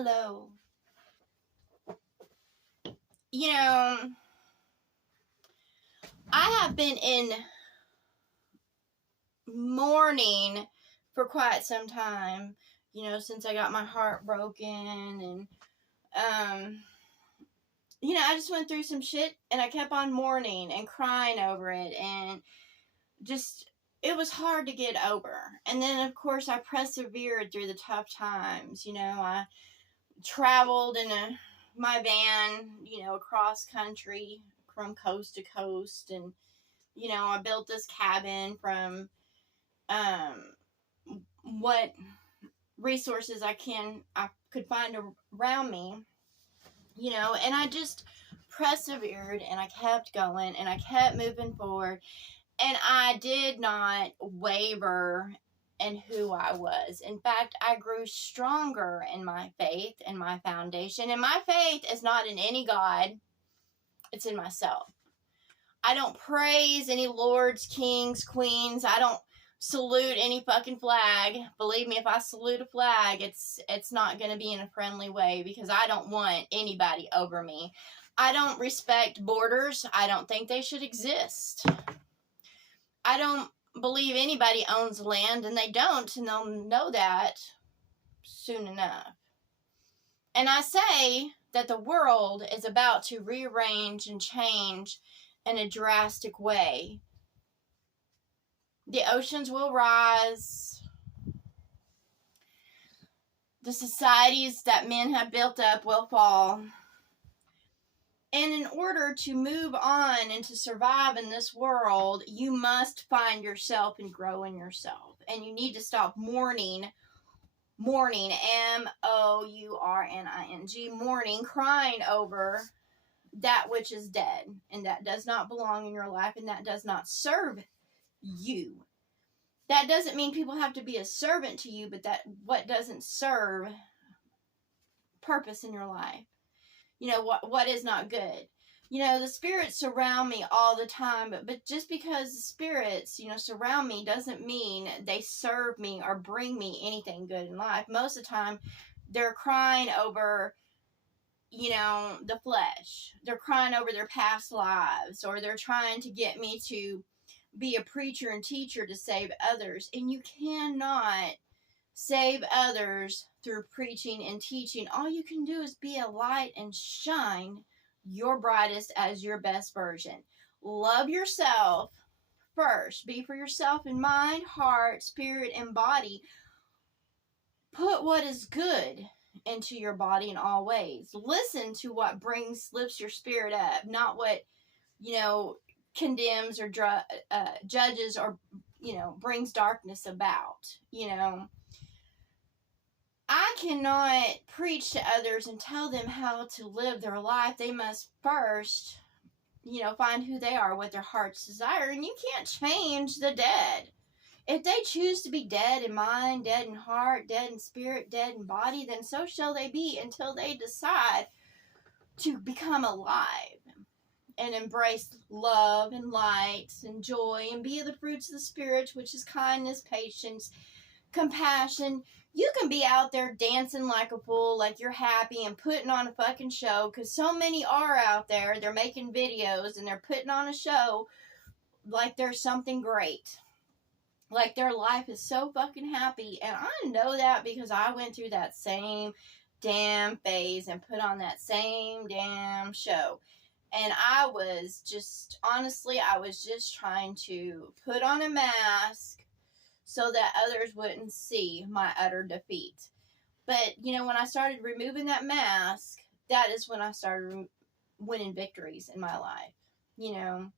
Hello. You know, I have been in mourning for quite some time, since I got my heart broken and I just went through some shit and I kept on mourning and crying over it and just it was hard to get over. And then of course I persevered through the tough times. I traveled in my van, across country from coast to coast, and I built this cabin from what resources I could find around me, and I just persevered and I kept going and I kept moving forward, and I did not waver in who I was. In fact, I grew stronger in my faith and my foundation. And my faith is not in any God, it's in myself. I don't praise any lords, kings, queens. I don't salute any fucking flag. Believe me, if I salute a flag, it's not going to be in a friendly way, because I don't want anybody over me. I don't respect borders. I don't think they should exist. I don't believe anybody owns land, and they don't, and they'll know that soon enough. And I say that the world is about to rearrange and change in a drastic way. The oceans will rise. The societies that men have built up will fall. And in order to move on and to survive in this world, you must find yourself and grow in yourself. And you need to stop mourning, M-O-U-R-N-I-N-G, mourning, crying over that which is dead and that does not belong in your life and that does not serve you. That doesn't mean people have to be a servant to you, but that what doesn't serve purpose in your life. What is not good. The spirits surround me all the time, but just because the spirits, surround me doesn't mean they serve me or bring me anything good in life. Most of the time, they're crying over, the flesh. They're crying over their past lives, or they're trying to get me to be a preacher and teacher to save others. And you cannot save others through preaching and teaching. All you can do is be a light and shine your brightest as your best version. Love yourself first. Be for yourself in mind, heart, spirit, and body. Put what is good into your body in all ways. Listen to what lifts your spirit up, not what, condemns or judges or, brings darkness about, I cannot preach to others and tell them how to live their life. They must first, find who they are, what their hearts desire. And you can't change the dead. If they choose to be dead in mind, dead in heart, dead in spirit, dead in body, then so shall they be until they decide to become alive and embrace love and light and joy and be of the fruits of the Spirit, which is kindness, patience, compassion. You can be out there dancing like a fool, like you're happy and putting on a fucking show, because so many are out there. They're making videos and they're putting on a show like there's something great. Like their life is so fucking happy. And I know that because I went through that same damn phase and put on that same damn show. And I was just trying to put on a mask so that others wouldn't see my utter defeat. But, when I started removing that mask, that is when I started winning victories in my life, And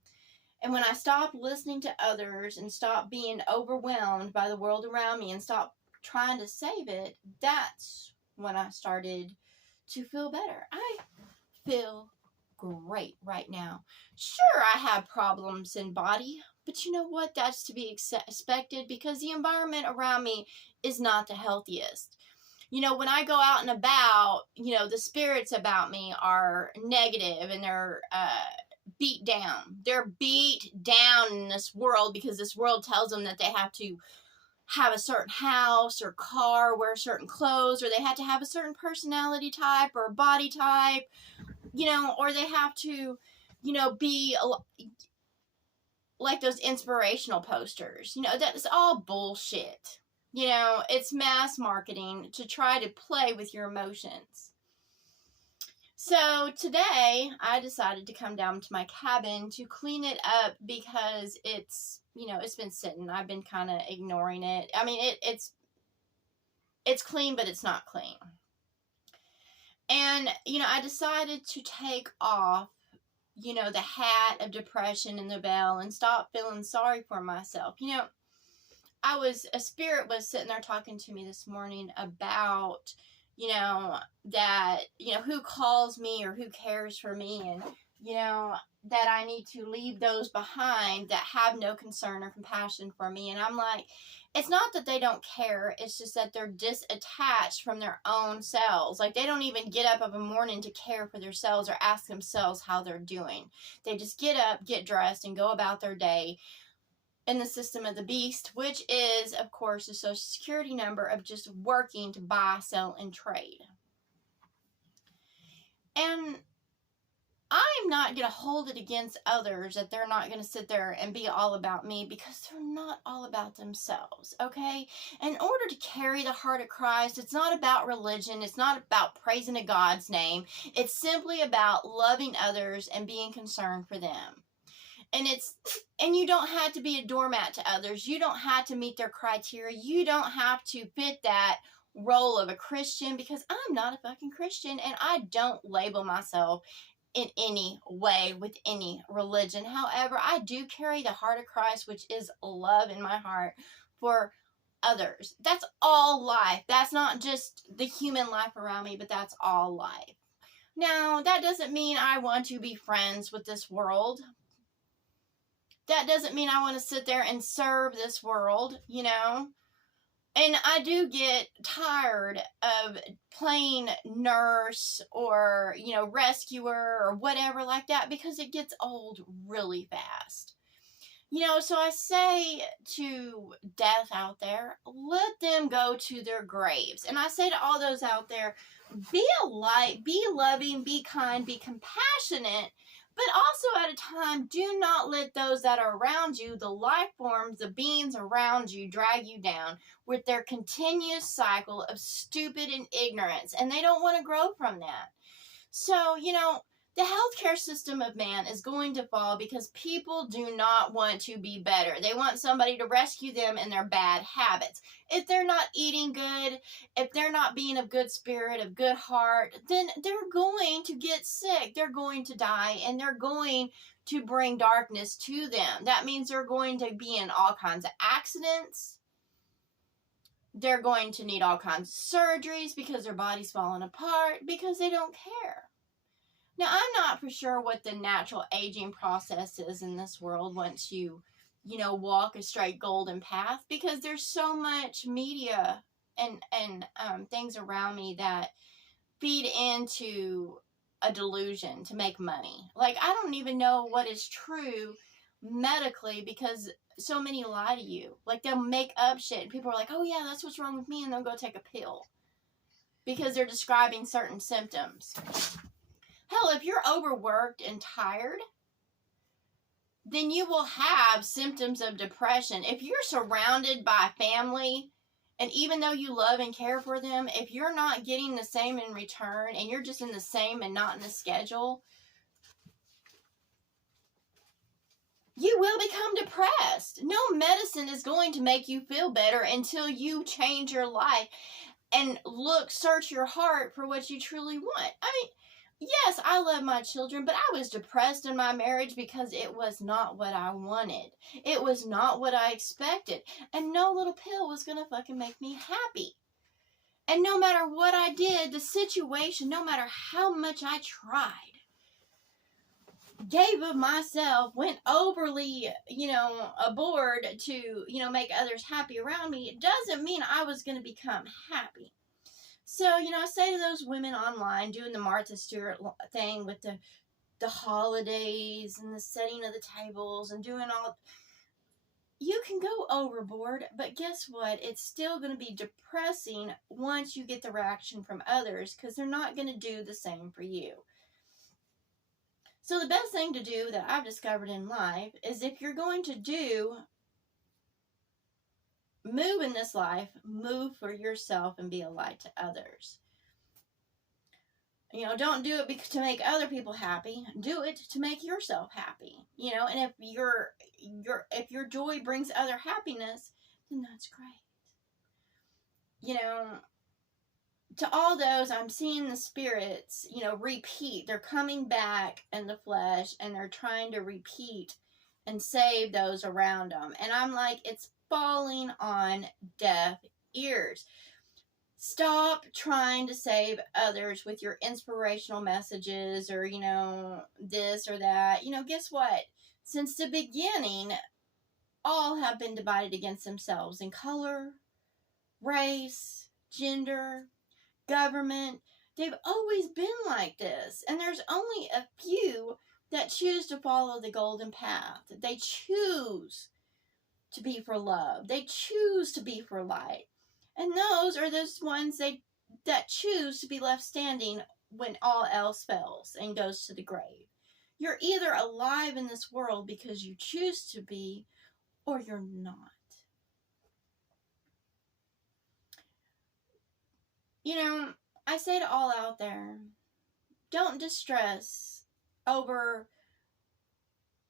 when I stopped listening to others and stopped being overwhelmed by the world around me and stopped trying to save it, that's when I started to feel better. I feel great right now. Sure, I have problems in body, but you know what? That's to be expected, because the environment around me is not the healthiest. When I go out and about, the spirits about me are negative and they're beat down. They're beat down in this world because this world tells them that they have to have a certain house or car, wear certain clothes, or they had to have a certain personality type or body type, or they have to, be like those inspirational posters. That's all bullshit. It's mass marketing to try to play with your emotions. So today I decided to come down to my cabin to clean it up because it's been sitting. I've been kind of ignoring it. I mean, it's clean, but it's not clean. And, I decided to take off, the hat of depression and the veil and stop feeling sorry for myself. A spirit was sitting there talking to me this morning about, that, who calls me or who cares for me, and, that I need to leave those behind that have no concern or compassion for me. And I'm like, it's not that they don't care, it's just that they're disattached from their own selves. Like, they don't even get up of a morning to care for themselves or ask themselves how they're doing. They just get up, get dressed, and go about their day in the system of the beast, which is, of course, the Social Security number of just working to buy, sell, and trade. And I'm not going to hold it against others that they're not going to sit there and be all about me, because they're not all about themselves, okay? In order to carry the heart of Christ, it's not about religion. It's not about praising a God's name. It's simply about loving others and being concerned for them. And you don't have to be a doormat to others. You don't have to meet their criteria. You don't have to fit that role of a Christian, because I'm not a fucking Christian, and I don't label myself in any way with any religion. However, I do carry the heart of Christ, which is love in my heart for others. That's all life. That's not just the human life around me, but that's all life. Now, that doesn't mean I want to be friends with this world. That doesn't mean I want to sit there and serve this world, And I do get tired of playing nurse or, rescuer or whatever like that, because it gets old really fast. So I say to death out there, let them go to their graves. And I say to all those out there, be a light, be loving, be kind, be compassionate, but also at a time, do not let those that are around you, the life forms, the beings around you, drag you down with their continuous cycle of stupid and ignorance. And they don't want to grow from that. So, the healthcare system of man is going to fall because people do not want to be better. They want somebody to rescue them in their bad habits. If they're not eating good, if they're not being of good spirit, of good heart, then they're going to get sick. They're going to die, and they're going to bring darkness to them. That means they're going to be in all kinds of accidents. They're going to need all kinds of surgeries because their body's falling apart because they don't care. Now, I'm not for sure what the natural aging process is in this world once you, walk a straight golden path, because there's so much media and things around me that feed into a delusion to make money. Like, I don't even know what is true medically, because so many lie to you. Like, they'll make up shit, and people are like, oh yeah, that's what's wrong with me, and they'll go take a pill because they're describing certain symptoms. Hell, if you're overworked and tired, then you will have symptoms of depression. If you're surrounded by family, and even though you love and care for them, if you're not getting the same in return, and you're just in the same and not in the schedule, you will become depressed. No medicine is going to make you feel better until you change your life and search your heart for what you truly want. I mean, yes, I love my children, but I was depressed in my marriage because it was not what I wanted. It was not what I expected. And no little pill was going to fucking make me happy. And no matter what I did, the situation, no matter how much I tried, gave of myself, went overly, aboard to, make others happy around me, it doesn't mean I was going to become happy. So, I say to those women online doing the Martha Stewart thing with the holidays and the setting of the tables and doing all, you can go overboard, but guess what? It's still going to be depressing once you get the reaction from others, because they're not going to do the same for you. So the best thing to do that I've discovered in life is, if you're going to move in this life, move for yourself and be a light to others. Don't do it to make other people happy. Do it to make yourself happy. And if your joy brings other happiness, then that's great. To all those, I'm seeing the spirits, repeat. They're coming back in the flesh, and they're trying to repeat and save those around them. And I'm like, it's falling on deaf ears. Stop trying to save others with your inspirational messages, or, this or that. Guess what? Since the beginning, all have been divided against themselves in color, race, gender, government. They've always been like this. And there's only a few that choose to follow the golden path. They choose to be for love. They choose to be for light. And those are those ones that choose to be left standing when all else fails and goes to the grave. You're either alive in this world because you choose to be, or you're not. I say to all out there, don't distress over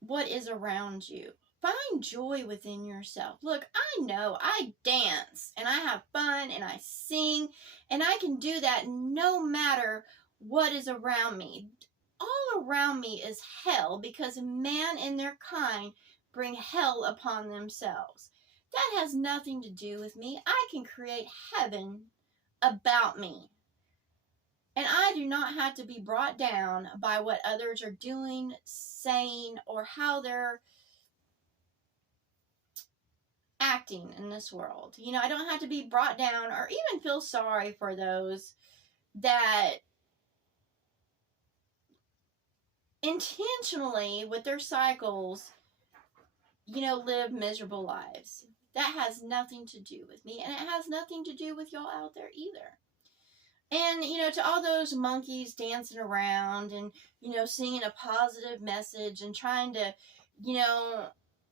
what is around you. Find joy within yourself. Look, I know I dance and I have fun and I sing, and I can do that no matter what is around me. All around me is hell, because man and their kind bring hell upon themselves. That has nothing to do with me. I can create heaven about me. And I do not have to be brought down by what others are doing, saying, or how they're acting in this world. I don't have to be brought down or even feel sorry for those that intentionally, with their cycles, live miserable lives. That has nothing to do with me, and it has nothing to do with y'all out there either. And, to all those monkeys dancing around and, singing a positive message and trying to,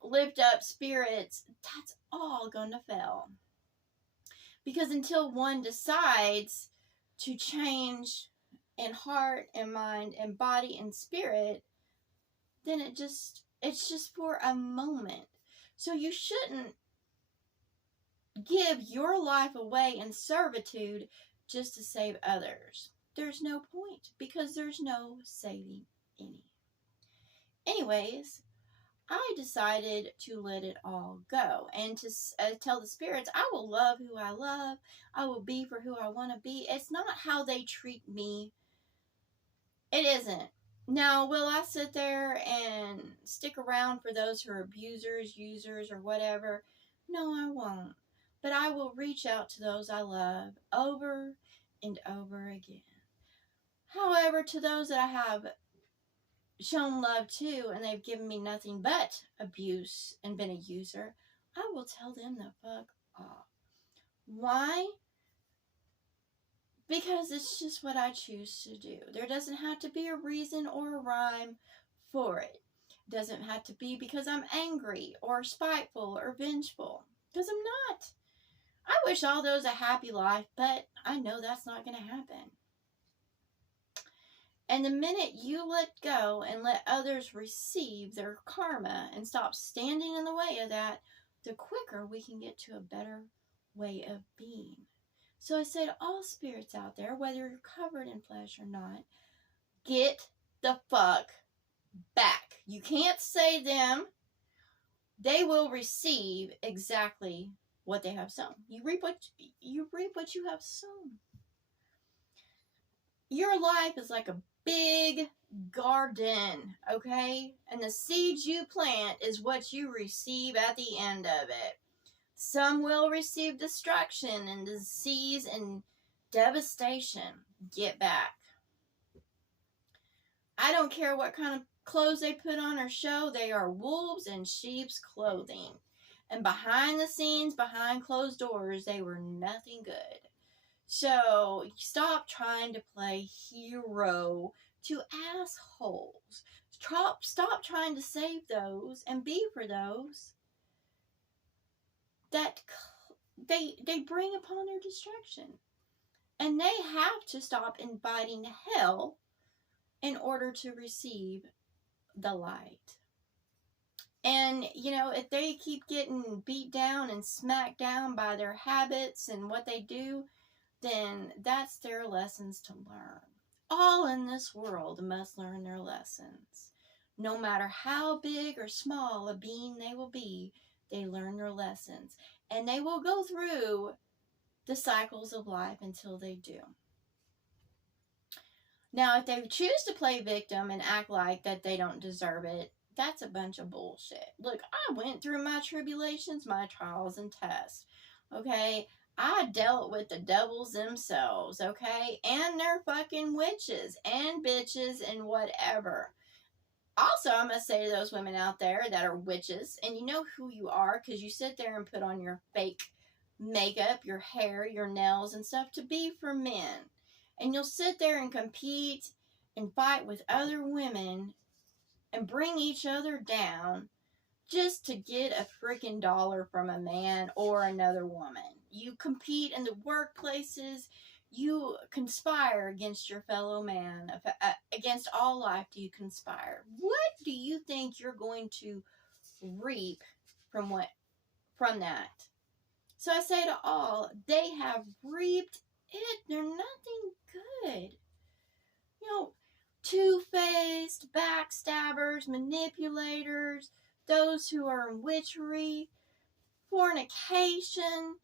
lift up spirits, that's all going to fail. Because until one decides to change in heart and mind and body and spirit, then it's just for a moment. So you shouldn't give your life away in servitude just to save others. There's no point, because there's no saving any. Anyways, I decided to let it all go and to tell the spirits, I will love who I love. I will be for who I want to be. It's not how they treat me. It isn't. Now, will I sit there and stick around for those who are abusers, users, or whatever? No, I won't. But I will reach out to those I love over and over again. However, to those that I have shown love to, and they've given me nothing but abuse and been a user, I will tell them the fuck off. Why? Because it's just what I choose to do. There doesn't have to be a reason or a rhyme for it. It doesn't have to be because I'm angry or spiteful or vengeful, because I'm not. I wish all those a happy life, but I know that's not going to happen. And the minute you let go and let others receive their karma and stop standing in the way of that, the quicker we can get to a better way of being. So I say to all spirits out there, whether you're covered in flesh or not, get the fuck back. You can't save them. They will receive exactly what they have sown. You reap what you have sown. Your life is like a big garden, okay? And the seeds you plant is what you receive at the end of it. Some will receive destruction and disease and devastation. Get back. I don't care what kind of clothes they put on or show. They are wolves in sheep's clothing. And behind the scenes, behind closed doors, they were nothing good. So stop trying to play hero to assholes. Stop trying to save those and be for those that they bring upon their destruction. And they have to stop inviting hell in order to receive the light. And, if they keep getting beat down and smacked down by their habits and what they do, then that's their lessons to learn. All in this world must learn their lessons. No matter how big or small a being they will be, they learn their lessons. And they will go through the cycles of life until they do. Now, if they choose to play victim and act like that they don't deserve it, that's a bunch of bullshit. Look, I went through my tribulations, my trials and tests, okay? I dealt with the devils themselves, okay? And their fucking witches and bitches and whatever. Also, I'm going to say to those women out there that are witches, and you know who you are because you sit there and put on your fake makeup, your hair, your nails and stuff to be for men. And you'll sit there and compete and fight with other women and bring each other down just to get a freaking dollar from a man or another woman. You compete in the workplaces. You conspire against your fellow man. Against all life do you conspire. What do you think you're going to reap from that? So I say to all, they have reaped it. They're nothing good. Two-faced, backstabbers, manipulators, those who are in witchery, fornication.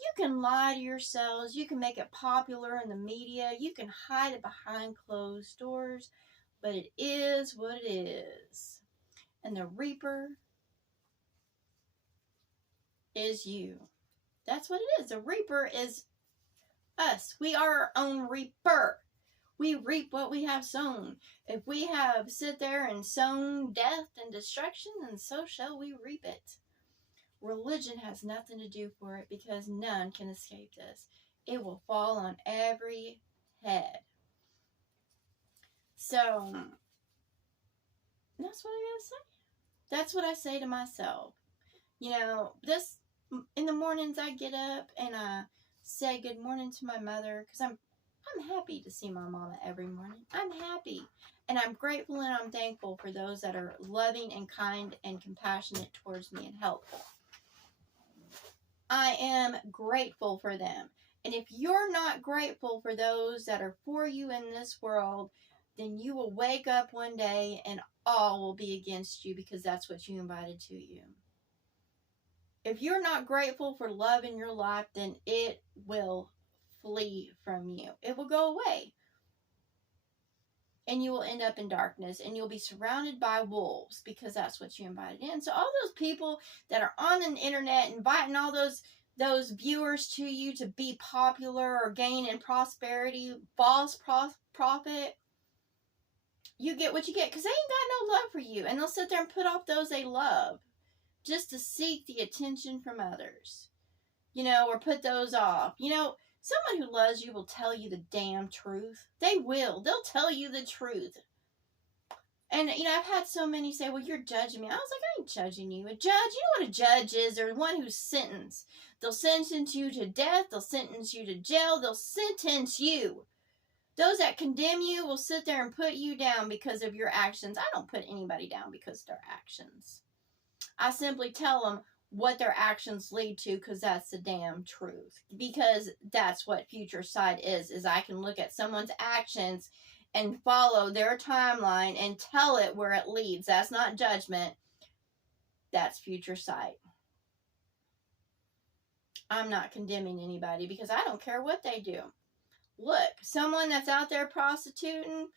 You can lie to yourselves. You can make it popular in the media. You can hide it behind closed doors. But it is what it is. And the reaper is you. That's what it is. The reaper is us. We are our own reaper. We reap what we have sown. If we have sit there and sown death and destruction, then so shall we reap it. Religion has nothing to do for it because none can escape this. It will fall on every head. So, that's what I gotta say. That's what I say to myself. This in the mornings I get up and I say good morning to my mother because I'm happy to see my mama every morning. I'm happy. And I'm grateful and I'm thankful for those that are loving and kind and compassionate towards me and helpful. I am grateful for them. And if you're not grateful for those that are for you in this world, then you will wake up one day and all will be against you because that's what you invited to you. If you're not grateful for love in your life, then it will flee from you. It will go away. And you will end up in darkness. And you'll be surrounded by wolves because that's what you invited in. So all those people that are on the internet inviting all those viewers to you to be popular or gain in prosperity, false profit, you get what you get because they ain't got no love for you. And they'll sit there and put off those they love just to seek the attention from others. Or put those off. Someone who loves you will tell you the damn truth. They will. They'll tell you the truth. And, I've had so many say, well, you're judging me. I was like, I ain't judging you. A judge, you know what a judge is? They're one who's sentenced. They'll sentence you to death. They'll sentence you to jail. They'll sentence you. Those that condemn you will sit there and put you down because of your actions. I don't put anybody down because of their actions. I simply tell them what their actions lead to because that's the damn truth. Because that's what future sight is I can look at someone's actions and follow their timeline and tell it where it leads. That's not judgment. That's future sight. I'm not condemning anybody because I don't care what they do. Look, someone that's out there prostituting,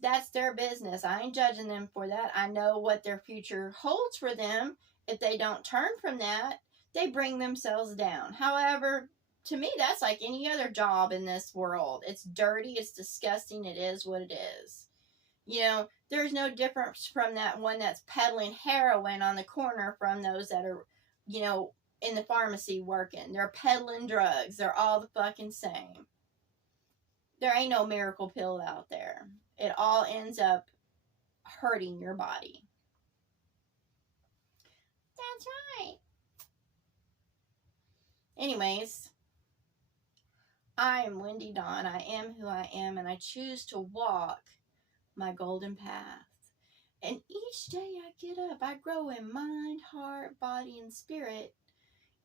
that's their business. I ain't judging them for that. I know what their future holds for them. If they don't turn from that, they bring themselves down. However, to me, that's like any other job in this world. It's dirty. It's disgusting. It is what it is. There's no difference from that one that's peddling heroin on the corner from those that are you know, in the pharmacy working. They're peddling drugs. They're all the fucking same. There ain't no miracle pill out there. It all ends up hurting your body. That's right. Anyways, I am Wendy Dawn. I am who I am, and I choose to walk my golden path. And each day I get up, I grow in mind, heart, body, and spirit,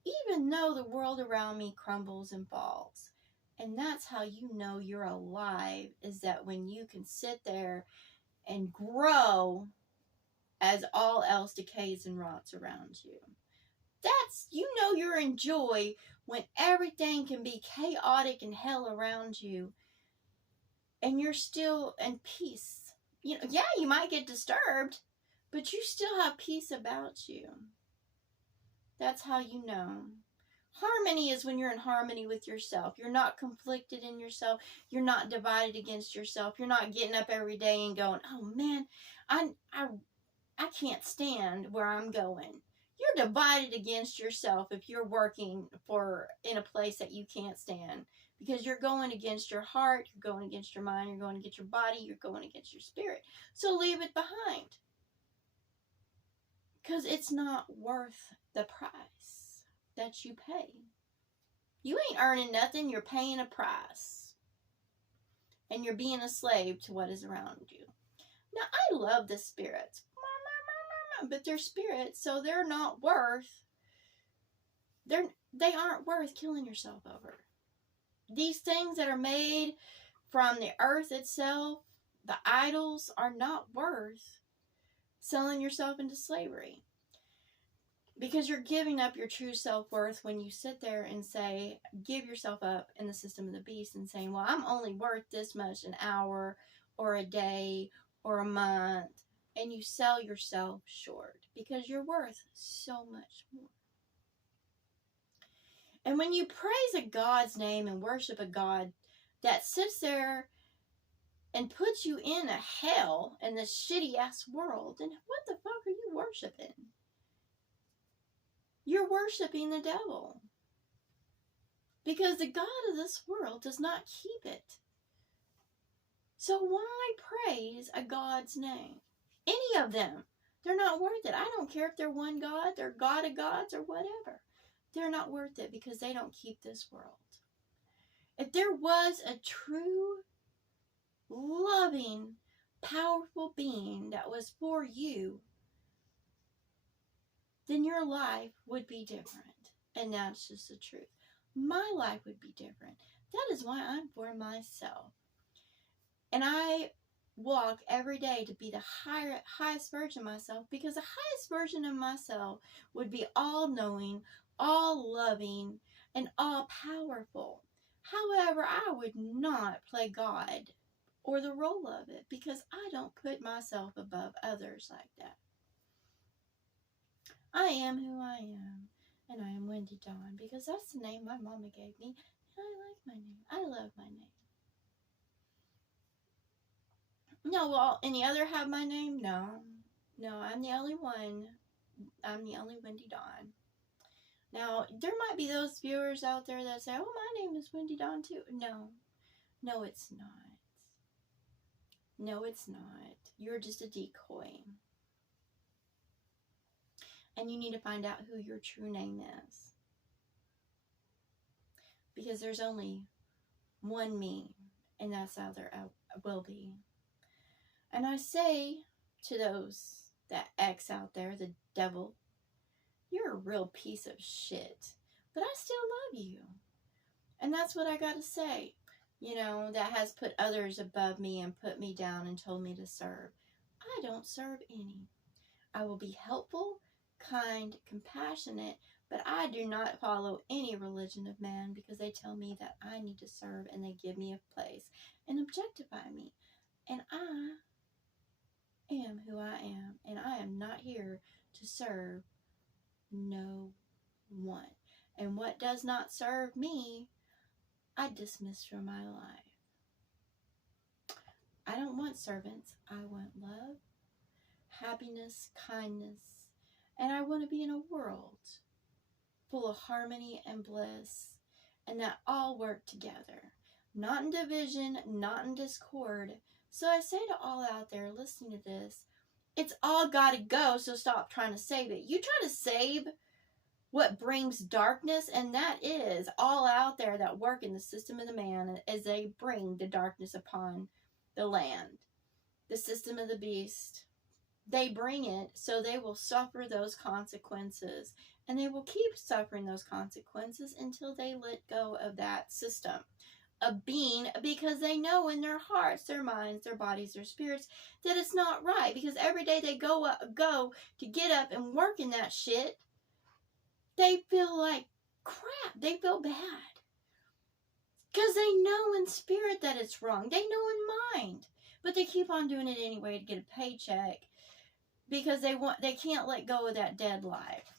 even though the world around me crumbles and falls. And that's how you know you're alive, is that when you can sit there and grow as all else decays and rots around you. That's, you know, you're in joy when everything can be chaotic and hell around you, and you're still in peace. You know, yeah, you might get disturbed, but you still have peace about you. That's how you know. Harmony is when you're in harmony with yourself. You're not conflicted in yourself. You're not divided against yourself. You're not getting up every day and going, oh man, I can't stand where I'm going. You're divided against yourself if you're working in a place that you can't stand, because you're going against your heart, you're going against your mind, you're going against your body, you're going against your spirit. So leave it behind, because it's not worth the price that you pay. You ain't earning nothing, you're paying a price, and you're being a slave to what is around you. Now, I love the spirits, but they're spirits, so they're not worth, they aren't worth killing yourself over. These things that are made from the earth itself, the idols, are not worth selling yourself into slavery. Because you're giving up your true self-worth when you sit there and say, give yourself up in the system of the beast and saying, well, I'm only worth this much an hour or a day or a month. And you sell yourself short because you're worth so much more. And when you praise a God's name and worship a God that sits there and puts you in a hell in this shitty ass world, then what the fuck are you worshiping? You're worshiping the devil. Because the God of this world does not keep it. So why praise a God's name? Any of them. They're not worth it. I don't care if they're one God, they're God of gods, or whatever. They're not worth it because they don't keep this world. If there was a true, loving, powerful being that was for you, then your life would be different. And that's just the truth. My life would be different. That is why I'm for myself. And I walk every day to be the highest version of myself, because the highest version of myself would be all-knowing, all-loving, and all-powerful. However, I would not play God or the role of it, because I don't put myself above others like that. I am who I am, and I am Wendy Dawn, because that's the name my mama gave me, and I like my name. I love my name. No, well, any other have my name? No, I'm the only one. I'm the only Wendy Dawn. Now, there might be those viewers out there that say, oh, my name is Wendy Dawn too. No, it's not. No, it's not. You're just a decoy. And you need to find out who your true name is. Because there's only one me, and that's how there will be. And I say to those, that ex out there, the devil, you're a real piece of shit, but I still love you. And that's what I gotta say. You know, that has put others above me and put me down and told me to serve. I don't serve any. I will be helpful, kind, compassionate, but I do not follow any religion of man, because they tell me that I need to serve, and they give me a place and objectify me. And I am who I am, and I am not here to serve no one. And what does not serve me, I dismiss from my life. I don't want servants. I want love, happiness, kindness, and I want to be in a world full of harmony and bliss, and that all work together. Not in division, not in discord. So I say to all out there listening to this, it's all got to go, so stop trying to save it. You try to save what brings darkness, and that is all out there that work in the system of the man as they bring the darkness upon the land. The system of the beast. They bring it, so they will suffer those consequences. And they will keep suffering those consequences until they let go of that system of being, because they know in their hearts, their minds, their bodies, their spirits, that it's not right. Because every day they go to get up and work in that shit, they feel like crap. They feel bad. Because they know in spirit that it's wrong. They know in mind. But they keep on doing it anyway to get a paycheck. Because they can't let go of that dead life.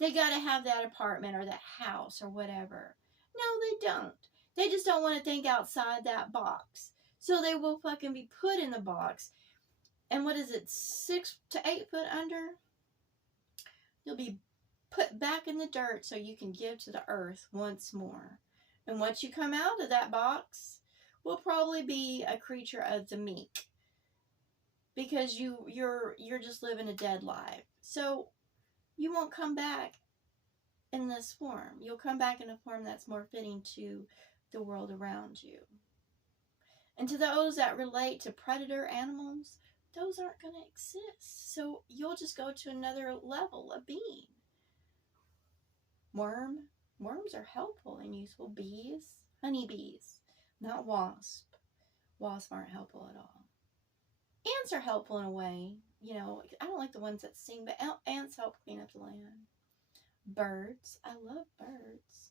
They got to have that apartment or that house or whatever. No, they don't. They just don't want to think outside that box. So they will fucking be put in the box. And what is it, 6 to 8 foot under? You'll be put back in the dirt so you can give to the earth once more. And once you come out of that box, will probably be a creature of the meek. Because you're just living a dead life. So you won't come back in this form. You'll come back in a form that's more fitting to the world around you. And to those that relate to predator animals, those aren't going to exist. So you'll just go to another level of being. Worms are helpful and useful. Bees, honeybees, not wasps. Wasps aren't helpful at all. Ants are helpful in a way. You know, I don't like the ones that sing, but ants help clean up the land. Birds. I love birds.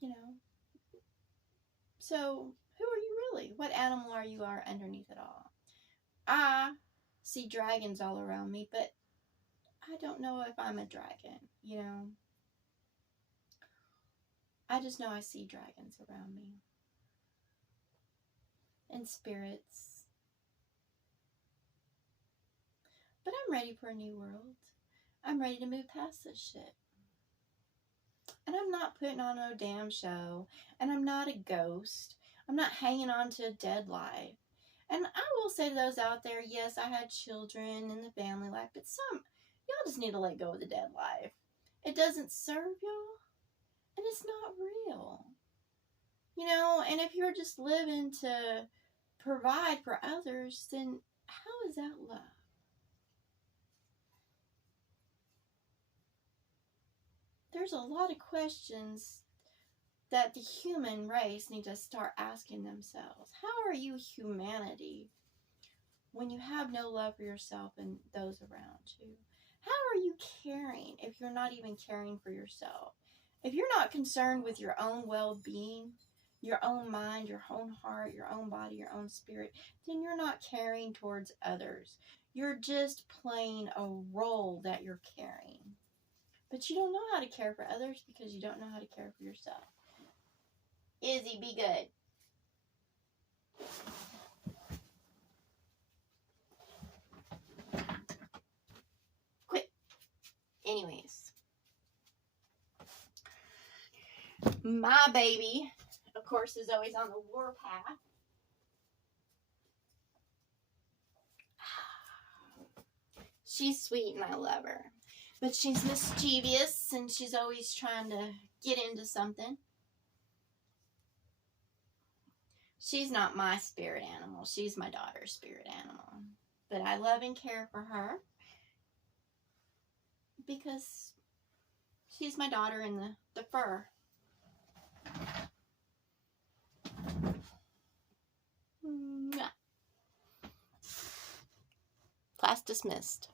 You know. So, who are you really? What animal are you underneath it all? I see dragons all around me, but I don't know if I'm a dragon, you know. I just know I see dragons around me. And spirits. But I'm ready for a new world. I'm ready to move past this shit. And I'm not putting on no damn show. And I'm not a ghost. I'm not hanging on to a dead life. And I will say to those out there, yes, I had children in the family life, but y'all just need to let go of the dead life. It doesn't serve y'all. And it's not real. You know, and if you're just living to provide for others, then how is that love? There's a lot of questions that the human race needs to start asking themselves. How are you humanity when you have no love for yourself and those around you? How are you caring if you're not even caring for yourself? If you're not concerned with your own well-being, your own mind, your own heart, your own body, your own spirit, then you're not caring towards others. You're just playing a role that you're carrying. But you don't know how to care for others because you don't know how to care for yourself. Izzy, be good. Quit. Anyways. My baby, of course, is always on the warpath. She's sweet and I love her. But she's mischievous and she's always trying to get into something. She's not my spirit animal. She's my daughter's spirit animal. But I love and care for her because she's my daughter in the fur. Class dismissed.